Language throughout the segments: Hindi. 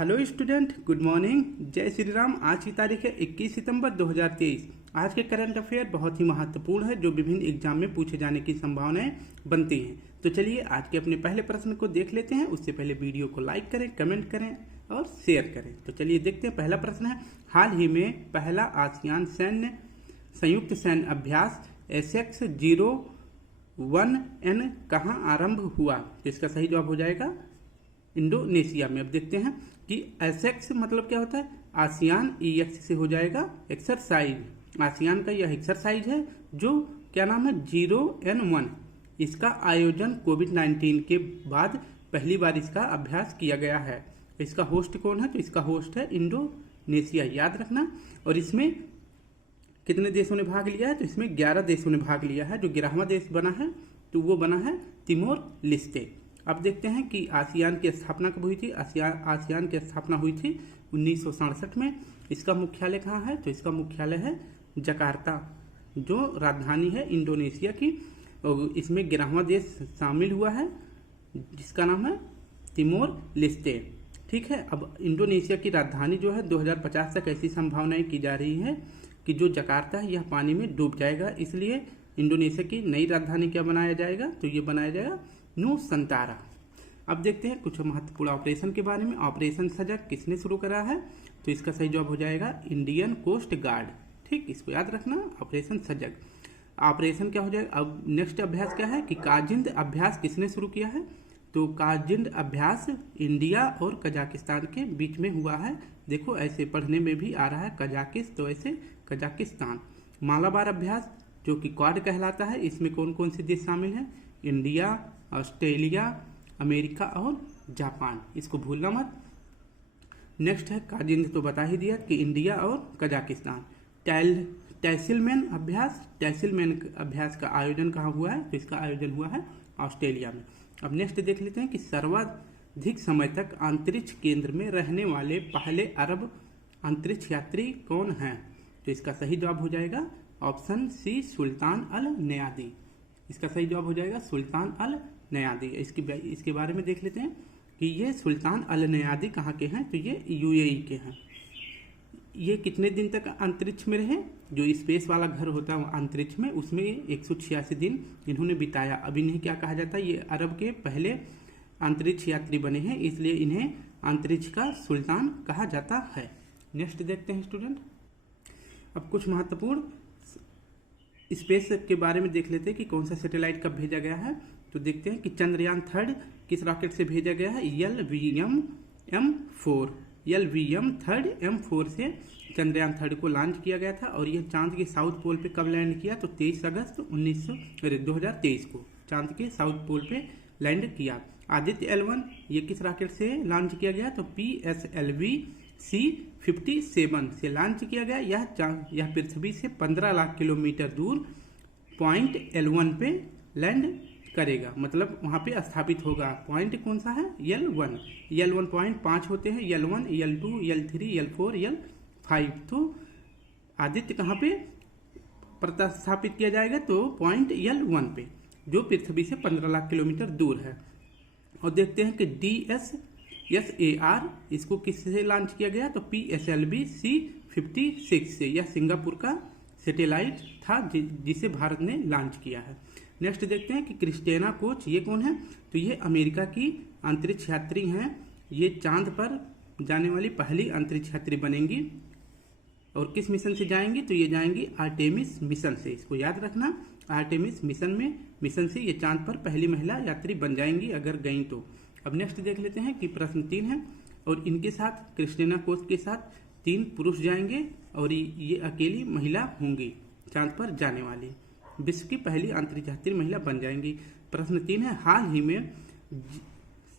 Hello student, good morning. जय श्री राम। आज की तारीख है 21 सितंबर 2023। आज के करंट अफेयर बहुत ही महत्वपूर्ण है जो विभिन्न एग्जाम में पूछे जाने की संभावनाएं बनती हैं। तो चलिए आज के अपने पहले प्रश्न को देख लेते हैं। उससे पहले वीडियो को लाइक करें, कमेंट करें और शेयर करें। तो चलिए देखते हैं। पहला प्रश्न है, हाल ही में पहला आसियान सैन्य संयुक्त सैन्य अभ्यास SX-01N कहाँ आरंभ हुआ? तो इसका सही जवाब हो जाएगा इंडोनेशिया में। अब देखते हैं कि एसेक्स मतलब क्या होता है। आसियान EX से हो जाएगा एक्सरसाइज। आसियान का यह एक्सरसाइज है जो क्या नाम है 0N1। इसका आयोजन कोविड-19 के बाद पहली बार इसका अभ्यास किया गया है। इसका होस्ट कौन है? तो इसका होस्ट है इंडोनेशिया, याद रखना। और इसमें कितने देशों ने भाग लिया है? तो इसमें 11 देशों ने भाग लिया है। जो 11वां देश बना है तो वो बना है तिमोर लेस्टे। अब देखते हैं कि आसियान की स्थापना कब हुई थी। आसियान की स्थापना हुई थी 1967 में। इसका मुख्यालय कहाँ है? तो इसका मुख्यालय है जकार्ता, जो राजधानी है इंडोनेशिया की। और इसमें 11वां देश शामिल हुआ है जिसका नाम है तिमोर लेस्टे। ठीक है। अब इंडोनेशिया की राजधानी जो है 2050 तक ऐसी संभावनाएं की जा रही है कि जो जकार्ता है यह पानी में डूब जाएगा। इसलिए इंडोनेशिया की नई राजधानी क्या बनाया जाएगा? तो ये बनाया जाएगा नुसंतारा। अब देखते हैं कुछ महत्वपूर्ण ऑपरेशन के बारे में। ऑपरेशन सजग किसने शुरू करा है? तो इसका सही जवाब हो जाएगा इंडियन कोस्ट गार्ड। ठीक, इसको याद रखना, ऑपरेशन सजग। ऑपरेशन क्या हो जाएगा? अब नेक्स्ट अभ्यास क्या है कि काजिंद अभ्यास किसने शुरू किया है? तो काजिंद अभ्यास इंडिया और कजाकिस्तान के बीच में हुआ है। देखो ऐसे पढ़ने में भी आ रहा है कजाकिस, तो ऐसे कजाकिस्तान। मालाबार अभ्यास जो कि क्वाड कहलाता है, इसमें कौन कौन से देश शामिल हैं? इंडिया, ऑस्ट्रेलिया, अमेरिका और जापान। इसको भूलना मत। नेक्स्ट है काजिंद, तो बता ही दिया कि इंडिया और कजाकिस्तान। टैसिलमैन अभ्यास, टैसिलमैन अभ्यास का आयोजन कहाँ हुआ है? तो इसका आयोजन हुआ है ऑस्ट्रेलिया में। अब नेक्स्ट देख लेते हैं कि सर्वाधिक समय तक अंतरिक्ष केंद्र में रहने वाले पहले अरब अंतरिक्ष यात्री कौन हैं? तो इसका सही जवाब हो जाएगा ऑप्शन सी, सुल्तान अल नयादी। इसका सही जवाब हो जाएगा सुल्तान अल नयादी। इसके बारे में देख लेते हैं कि ये सुल्तान अल नयादी कहाँ के हैं? तो ये UAE के हैं। ये कितने दिन तक अंतरिक्ष में रहे? जो स्पेस वाला घर होता है अंतरिक्ष में, उसमें 186 दिन इन्होंने बिताया। अब इन्हें क्या कहा जाता है? ये अरब के पहले अंतरिक्ष यात्री बने हैं, इसलिए इन्हें अंतरिक्ष का सुल्तान कहा जाता है। नेक्स्ट देखते हैं स्टूडेंट। अब कुछ महत्वपूर्ण स्पेस के बारे में देख लेते हैं कि कौन सा सैटेलाइट कब भेजा गया है। तो देखते हैं कि चंद्रयान 3 किस रॉकेट से भेजा गया है? LVM-M4। LVM-3M4 से चंद्रयान 3 को लॉन्च किया गया था। और यह चांद के साउथ पोल पे कब लैंड किया? तो 23 अगस्त 2023 को चांद के साउथ पोल पे लैंड किया। आदित्य L1 ये किस रॉकेट से लॉन्च किया गया? तो PSLV-C57 से लॉन्च किया गया। यह पृथ्वी से 15 लाख किलोमीटर दूर पॉइंट L1 पे लैंड करेगा, मतलब वहां पे स्थापित होगा। पॉइंट कौन सा है? L1। L1 पॉइंट 5 होते हैं, L1, L2, L3, L4, L5। तो आदित्य कहाँ पे प्रतिस्थापित किया जाएगा? तो पॉइंट L1 पे, जो पृथ्वी से 15 लाख किलोमीटर दूर है। और देखते हैं कि DSSAR इसको किससे लॉन्च किया गया? तो PSLV-C56 से। यह सिंगापुर का सैटेलाइट था जिसे भारत ने लॉन्च किया है। नेक्स्ट देखते हैं कि क्रिस्टिना कोच ये कौन है? तो ये अमेरिका की अंतरिक्ष यात्री हैं। ये चांद पर जाने वाली पहली अंतरिक्ष यात्री बनेंगी। और किस मिशन से जाएंगी? तो ये जाएंगी आर्टेमिस मिशन से। इसको याद रखना, आर्टेमिस मिशन से ये चांद पर पहली महिला यात्री बन जाएंगी अगर गई तो। अब नेक्स्ट देख लेते हैं कि प्रश्न 3 है और इनके साथ क्रिस्टिना कोच के साथ 3 पुरुष जाएंगे और ये अकेली महिला होंगी चांद पर जाने वाली। विश्व की पहली अंतरिक्ष यात्री महिला बन जाएंगी। प्रश्न 3 है, हाल ही में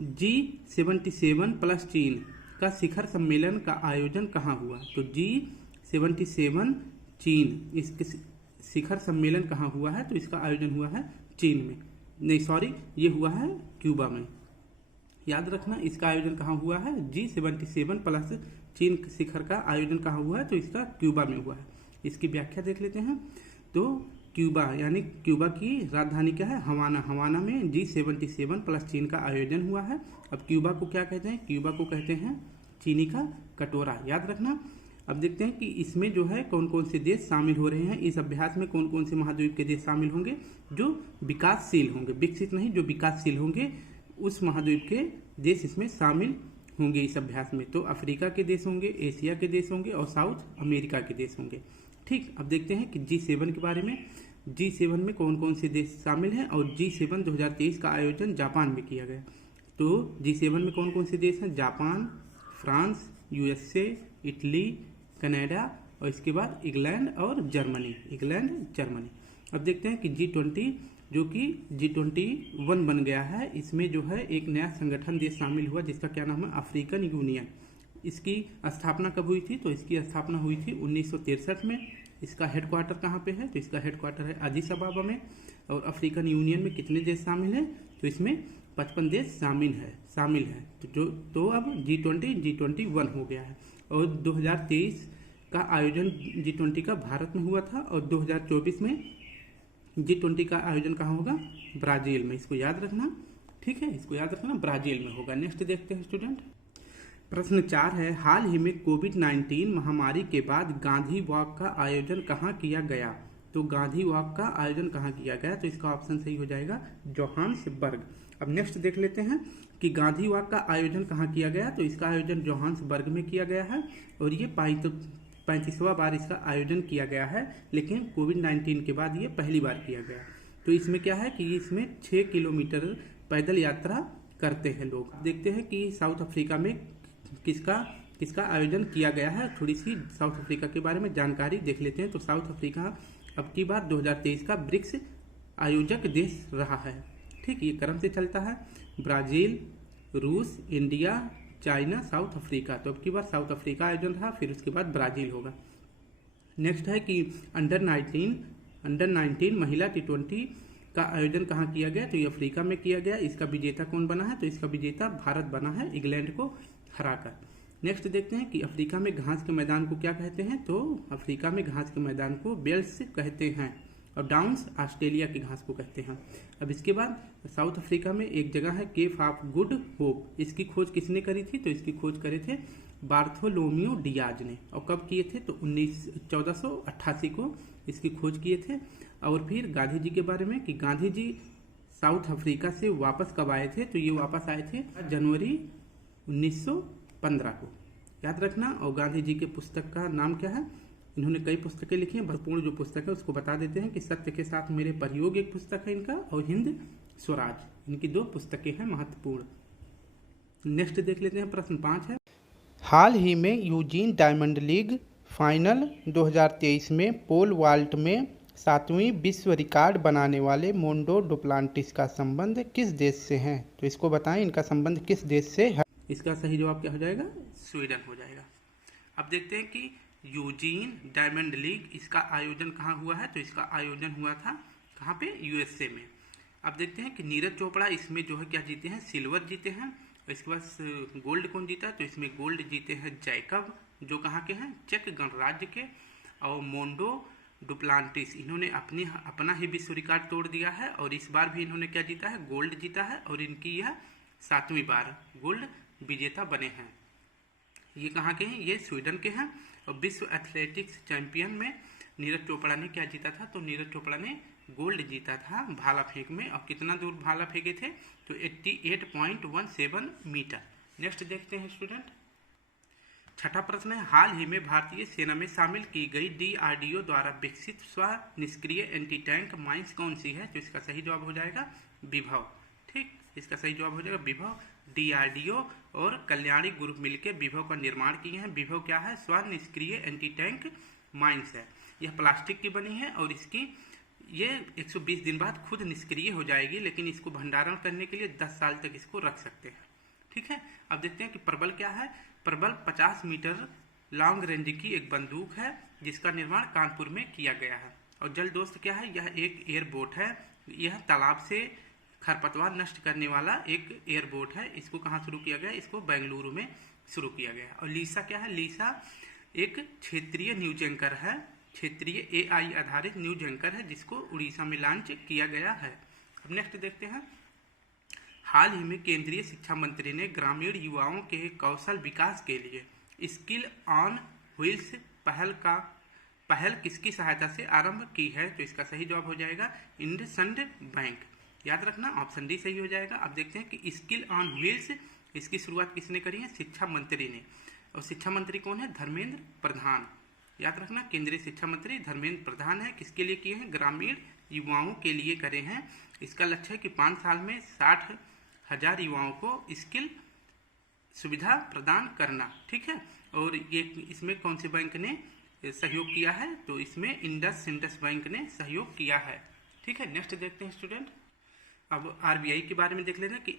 G77 प्लस चीन का शिखर सम्मेलन का आयोजन कहाँ हुआ? तो G77 चीन, इसके शिखर सम्मेलन कहाँ हुआ है? तो इसका आयोजन हुआ है चीन में, नहीं सॉरी, ये हुआ है क्यूबा में। याद रखना, इसका आयोजन कहाँ हुआ है? G77 प्लस चीन शिखर का आयोजन कहाँ हुआ है? तो इसका क्यूबा में हुआ है। इसकी व्याख्या देख लेते हैं। तो क्यूबा यानी क्यूबा की राजधानी क्या है? हवाना। हवाना में G77 प्लस चीन का आयोजन हुआ है। अब क्यूबा को क्या कहते हैं? क्यूबा को कहते हैं चीनी का कटोरा, याद रखना। अब देखते हैं कि इसमें जो है कौन कौन से देश शामिल हो रहे हैं। इस अभ्यास में कौन कौन से महाद्वीप के देश शामिल होंगे, जो विकासशील होंगे, विकसित नहीं, जो विकासशील होंगे उस महाद्वीप के देश इसमें शामिल होंगे इस अभ्यास में। तो अफ्रीका के देश होंगे, एशिया के देश होंगे और साउथ अमेरिका के देश होंगे। ठीक, अब देखते हैं कि G7 के बारे में। G7 में कौन कौन से देश शामिल हैं और G7 2023 का आयोजन जापान में किया गया। तो G7 में कौन कौन से देश हैं, Japan, France, USA, Italy, Canada और इसके बाद इंग्लैंड और जर्मनी, इंग्लैंड जर्मनी। अब देखते हैं कि G20 जो कि G21 बन गया है, इसमें जो है एक नया संगठन देश शामिल हुआ जिसका क्या नाम है, अफ्रीकन यूनियन। इसकी स्थापना कब हुई थी, तो इसकी स्थापना हुई थी 1963 में। इसका हेडक्वार्टर कहाँ पे है, तो इसका हेडक्वार्टर है अदीस अबाबा में। और अफ्रीकन यूनियन में कितने देश शामिल हैं, तो इसमें 55 देश शामिल है। तो अब G21 हो गया है। और 2023 का आयोजन G20 का भारत में हुआ था और 2024 में G20 का आयोजन कहाँ होगा, ब्राजील में। इसको याद रखना, ठीक है, इसको याद रखना, ब्राजील में होगा। नेक्स्ट देखते हैं स्टूडेंट, प्रश्न 4 है, हाल ही में कोविड-19 महामारी के बाद गांधी वॉक का आयोजन कहाँ किया गया। तो गांधी वॉक का आयोजन कहाँ किया गया, तो इसका ऑप्शन सही हो जाएगा जोहान्सबर्ग। अब नेक्स्ट देख लेते हैं कि गांधी वॉक का आयोजन कहाँ किया गया। तो इसका आयोजन जोहान्सबर्ग में किया गया है और ये 35वां बार इसका आयोजन किया गया है, लेकिन कोविड-19 के बाद ये पहली बार किया गया। तो इसमें क्या है कि इसमें 6 किलोमीटर पैदल यात्रा करते हैं लोग। देखते हैं कि साउथ अफ्रीका में किसका आयोजन किया गया है। थोड़ी सी साउथ अफ्रीका के बारे में जानकारी देख लेते हैं। तो साउथ अफ्रीका अब की बार 2023 का ब्रिक्स आयोजक देश रहा है। ठीक, ये क्रम से चलता है, ब्राजील, रूस, इंडिया, चाइना, साउथ अफ्रीका। तो अब की बार साउथ अफ्रीका आयोजन रहा, फिर उसके बाद ब्राजील होगा। नेक्स्ट है कि अंडर 19 महिला T20 का आयोजन कहाँ किया गया, तो ये अफ्रीका में किया गया। इसका विजेता कौन बना है, तो इसका विजेता भारत बना है, इंग्लैंड को हराकर। नेक्स्ट देखते हैं कि अफ्रीका में घास के मैदान को क्या कहते हैं। तो अफ्रीका में घास के मैदान को बेल्स कहते हैं और डाउन्स ऑस्ट्रेलिया की घास को कहते हैं। अब इसके बाद साउथ अफ्रीका में एक जगह है केप ऑफ गुड होप। इसकी खोज किसने करी थी, तो इसकी खोज करे थे बार्थोलोम्यू डियाज ने। और कब किए थे, तो 1488 को इसकी खोज किए थे। और फिर गांधी जी के बारे में कि गांधी जी साउथ अफ्रीका से वापस कब आए थे, तो ये वापस आए थे जनवरी 1915 को, याद रखना। और गांधी जी के पुस्तक का नाम क्या है, इन्होंने कई पुस्तकें लिखी हैं। महत्वपूर्ण जो पुस्तक है उसको बता देते हैं कि सत्य के साथ मेरे प्रयोग एक पुस्तक है इनका, और हिंद स्वराज, इनकी 2 पुस्तकें हैं महत्वपूर्ण। नेक्स्ट देख लेते हैं, प्रश्न 5 है, हाल ही में यूजीन डायमंड लीग फाइनल 2023 में पोल वॉल्ट में 7वीं विश्व रिकॉर्ड बनाने वाले मोंडो डुप्लांटिस का संबंध किस देश से है। तो इसको बताएं, इनका संबंध किस देश से है। इसका सही जवाब क्या हो जाएगा, स्वीडन हो जाएगा। अब देखते हैं कि यूजीन डायमंड लीग, इसका आयोजन कहाँ हुआ है, तो इसका आयोजन हुआ था कहाँ पे, USA में। अब देखते हैं कि नीरज चोपड़ा इसमें जो है क्या जीते हैं, सिल्वर जीते हैं। और इसके बाद गोल्ड कौन जीता, तो इसमें गोल्ड जीते हैं जैकब, जो कहाँ के हैं, चेक गणराज्य के। और मोंडो डुप्लांटिस, इन्होंने अपना ही विश्व रिकॉर्ड तोड़ दिया है और इस बार भी इन्होंने क्या जीता है, गोल्ड जीता है। और इनकी यह 7वीं बार गोल्ड विजेता बने हैं। ये कहाँ के हैं, ये स्वीडन के हैं। और विश्व एथलेटिक्स चैंपियन में नीरज चोपड़ा ने क्या जीता था, तो नीरज चोपड़ा ने गोल्ड जीता था भाला फेंक में। और कितना दूर भाला फेंके थे, तो 88.17 मीटर। नेक्स्ट देखते हैं स्टूडेंट, छठा प्रश्न है, हाल ही में भारतीय सेना में शामिल की गई DRDO द्वारा विकसित स्व निष्क्रिय एंटी टैंक माइंस कौन सी है। तो इसका सही जवाब हो जाएगा विभव। ठीक, इसका सही जवाब हो जाएगा विभव। DRDO और कल्याणी ग्रुप मिलकर विभव का निर्माण किए हैं। विभव क्या है, स्व निष्क्रिय एंटी टैंक माइंस है। यह प्लास्टिक की बनी है और इसकी ये 120 दिन बाद खुद निष्क्रिय हो जाएगी, लेकिन इसको भंडारण करने के लिए 10 साल तक इसको रख सकते हैं। ठीक है, अब देखते हैं कि प्रबल क्या है। प्रबल 50 मीटर लॉन्ग रेंज की एक बंदूक है जिसका निर्माण कानपुर में किया गया है। और जल दोस्त क्या है, यह एक एयरबोट है। यह तालाब से खरपतवार नष्ट करने वाला एक एयरबोट है। इसको कहाँ शुरू किया गया, इसको बेंगलुरु में शुरू किया गया। और लीसा क्या है, लीसा एक क्षेत्रीय न्यूज एंकर है, क्षेत्रीय AI आधारित न्यूज एंकर है जिसको उड़ीसा में लॉन्च किया गया है। अब नेक्स्ट देखते हैं, हाल ही में केंद्रीय शिक्षा मंत्री ने ग्रामीण युवाओं के कौशल विकास के लिए स्किल ऑन व्हील्स पहल किसकी सहायता से आरंभ की है? तो इसका सही जवाब हो जाएगा इंडसइंड बैंक। याद रखना ऑप्शन डी सही हो जाएगा। अब देखते हैं कि स्किल ऑन व्हील्स इसकी शुरुआत किसने करी है? शिक्षा मंत्री ने। और शिक्षा मंत्री कौन है? धर्मेंद्र प्रधान। याद रखना केंद्रीय शिक्षा मंत्री धर्मेंद्र प्रधान है। किसके लिए किए हैं? ग्रामीण युवाओं के लिए करे हैं। इसका लक्ष्य है कि 5 साल में 60,000 युवाओं को स्किल सुविधा प्रदान करना। ठीक है। और ये इसमें कौन से बैंक ने सहयोग किया है? तो इसमें इंडस बैंक ने सहयोग किया है। ठीक है। नेक्स्ट देखते हैं स्टूडेंट। अब आरबीआई के बारे में देख लेते हैं कि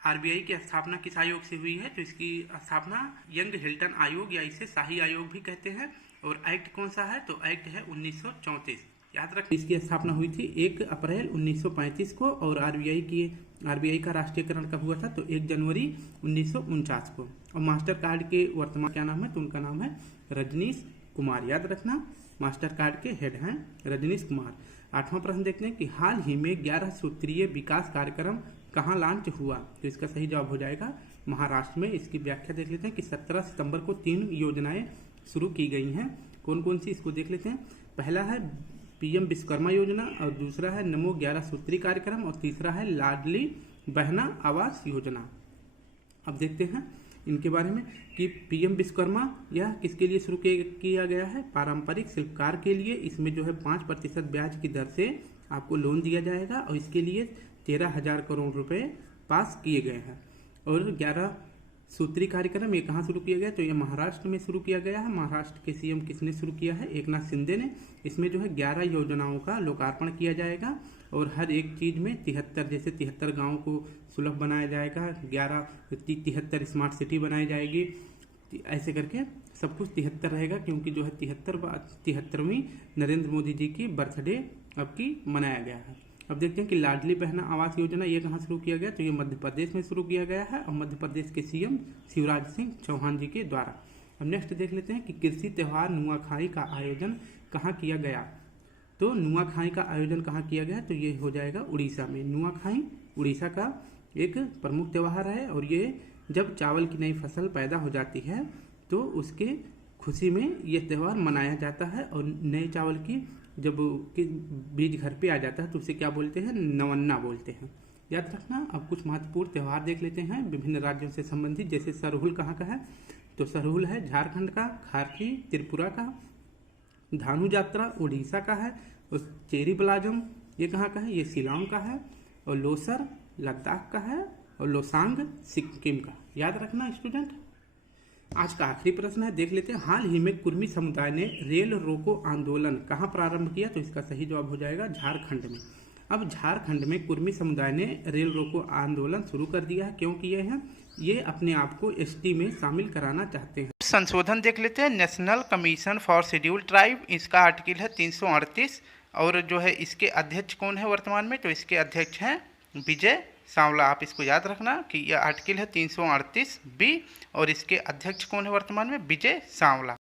आरबीआई की स्थापना किस आयोग से हुई है? तो इसकी स्थापना यंग हिल्टन आयोग या इसे शाही आयोग भी कहते हैं। और एक्ट कौन सा है? तो एक्ट है 1934। याद रखिए इसकी स्थापना हुई थी 1 अप्रैल 1935 को। और आरबीआई का राष्ट्रीयकरण कब हुआ था? तो 1 जनवरी 1949 को। और मास्टर कार्ड के वर्तमान क्या नाम है? तो उनका नाम है रजनीश कुमार। याद रखना मास्टर कार्ड के हेड हैं रजनीश कुमार। 8वां प्रश्न देखते हैं कि हाल ही में 11 सूत्रीय विकास कार्यक्रम कहाँ लॉन्च हुआ? तो इसका सही जवाब हो जाएगा महाराष्ट्र में। इसकी व्याख्या देख लेते हैं कि 17 सितंबर को 3 योजनाएं शुरू की गई हैं। कौन कौन सी इसको देख लेते हैं। पहला है पीएम विश्वकर्मा योजना, और दूसरा है नमो 11 सूत्री कार्यक्रम, और तीसरा है लाडली बहना आवास योजना। अब देखते हैं इनके बारे में कि पीएम विश्वकर्मा यह किसके लिए शुरू किया गया है? पारंपरिक शिल्पकार के लिए। इसमें जो है 5% ब्याज की दर से आपको लोन दिया जाएगा और इसके लिए 13,000 करोड़ रुपए पास किए गए हैं। और 11 सूत्री कार्यक्रम ये कहाँ शुरू किया गया? तो ये महाराष्ट्र में शुरू किया गया है। महाराष्ट्र के सीएम किसने शुरू किया है? एकनाथ शिंदे ने। इसमें जो है 11 योजनाओं का लोकार्पण किया जाएगा और हर एक चीज में 73 जैसे 73 गाँव को सुलभ बनाया जाएगा, 73 स्मार्ट सिटी बनाई जाएगी। ऐसे करके सब कुछ 73 रहेगा, क्योंकि जो है 73वीं नरेंद्र मोदी जी की बर्थडे अब की मनाया गया है। अब देखते हैं कि लाडली बहना आवास योजना ये कहाँ शुरू किया गया? तो ये मध्य प्रदेश में शुरू किया गया है और मध्य प्रदेश के सीएम शिवराज सिंह चौहान जी के द्वारा। अब नेक्स्ट देख लेते हैं कि कृषि त्योहार नुआखाई का आयोजन कहाँ किया गया? तो नुआखाई का आयोजन कहाँ किया गया? तो ये हो जाएगा उड़ीसा में। नुआखाई उड़ीसा का एक प्रमुख त्यौहार है और ये जब चावल की नई फसल पैदा हो जाती है तो उसके खुशी में ये त्यौहार मनाया जाता है। और नए चावल की जब बीज घर पे आ जाता है तो उसे क्या बोलते हैं? नवन्ना बोलते हैं। याद रखना। अब कुछ महत्वपूर्ण त्यौहार देख लेते हैं विभिन्न राज्यों से संबंधित। जैसे सरहुल कहाँ का है? तो सरहुल है झारखंड का, खारकी त्रिपुरा का, धानु यात्रा उड़ीसा का है, और चेरी ब्लाजम ये कहाँ का है? ये शिलांग का है, और लोसर लद्दाख का है, और लोसांग सिक्किम का। याद रखना स्टूडेंट। आज का आखिरी प्रश्न है, देख लेते हैं। हाल ही में कुर्मी समुदाय ने रेल रोको आंदोलन कहाँ प्रारंभ किया? तो इसका सही जवाब हो जाएगा झारखंड में। अब झारखंड में कुर्मी समुदाय ने रेल रोको आंदोलन शुरू कर दिया है। क्यों किए हैं? ये अपने आप को एसटी में शामिल कराना चाहते हैं। संशोधन देख लेते हैं। National commission for schedule tribe, इसका आर्टिकल है 338। और जो है इसके अध्यक्ष कौन है वर्तमान में? तो इसके अध्यक्ष हैं विजय सांवला। आप इसको याद रखना कि यह आर्टिकल है 338 बी और इसके अध्यक्ष कौन है वर्तमान में? विजय सांवला।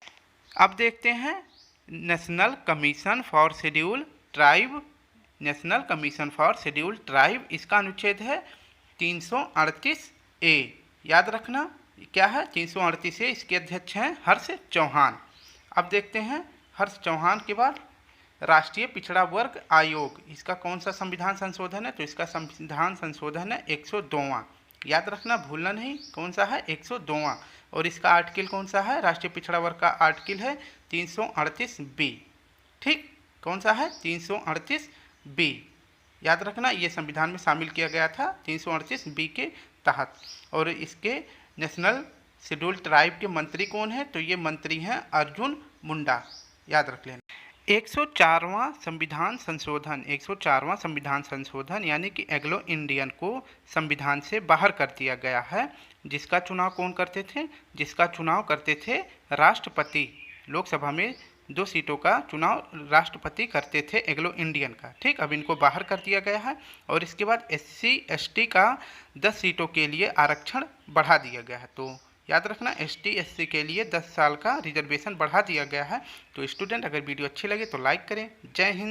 अब देखते हैं national commission for schedule tribe. National commission for schedule tribe, इसका अनुच्छेद है 338 ए। याद रखना क्या है? 338 ए। इसके अध्यक्ष हैं हर्ष चौहान। अब देखते हैं हर्ष चौहान के बाद राष्ट्रीय पिछड़ा वर्ग आयोग, इसका कौन सा संविधान संशोधन है? तो इसका संविधान संशोधन है 102वां। याद रखना भूलना नहीं, कौन सा है? 102वां। और इसका आर्टिकल कौन सा है? राष्ट्रीय पिछड़ा वर्ग का आर्टिकल है 338 बी। ठीक, कौन सा है? 338 बी। याद रखना ये संविधान में शामिल किया गया था 338 बी के तहत। और इसके नेशनल शेड्यूल ट्राइब के मंत्री कौन है? तो ये मंत्री हैं अर्जुन मुंडा। याद रख लेना। 104वां संविधान संशोधन, 104वां संविधान संशोधन यानी कि एंग्लो इंडियन को संविधान से बाहर कर दिया गया है। जिसका चुनाव कौन करते थे? जिसका चुनाव करते थे राष्ट्रपति। लोकसभा में 2 सीटों का चुनाव राष्ट्रपति करते थे एंग्लो इंडियन का। ठीक, अब इनको बाहर कर दिया गया है। और इसके बाद SC ST का 10 सीटों के लिए आरक्षण बढ़ा दिया गया है। तो याद रखना ST SC के लिए 10 साल का रिजर्वेशन बढ़ा दिया गया है। तो स्टूडेंट अगर वीडियो अच्छी लगे तो लाइक करें। जय हिंद।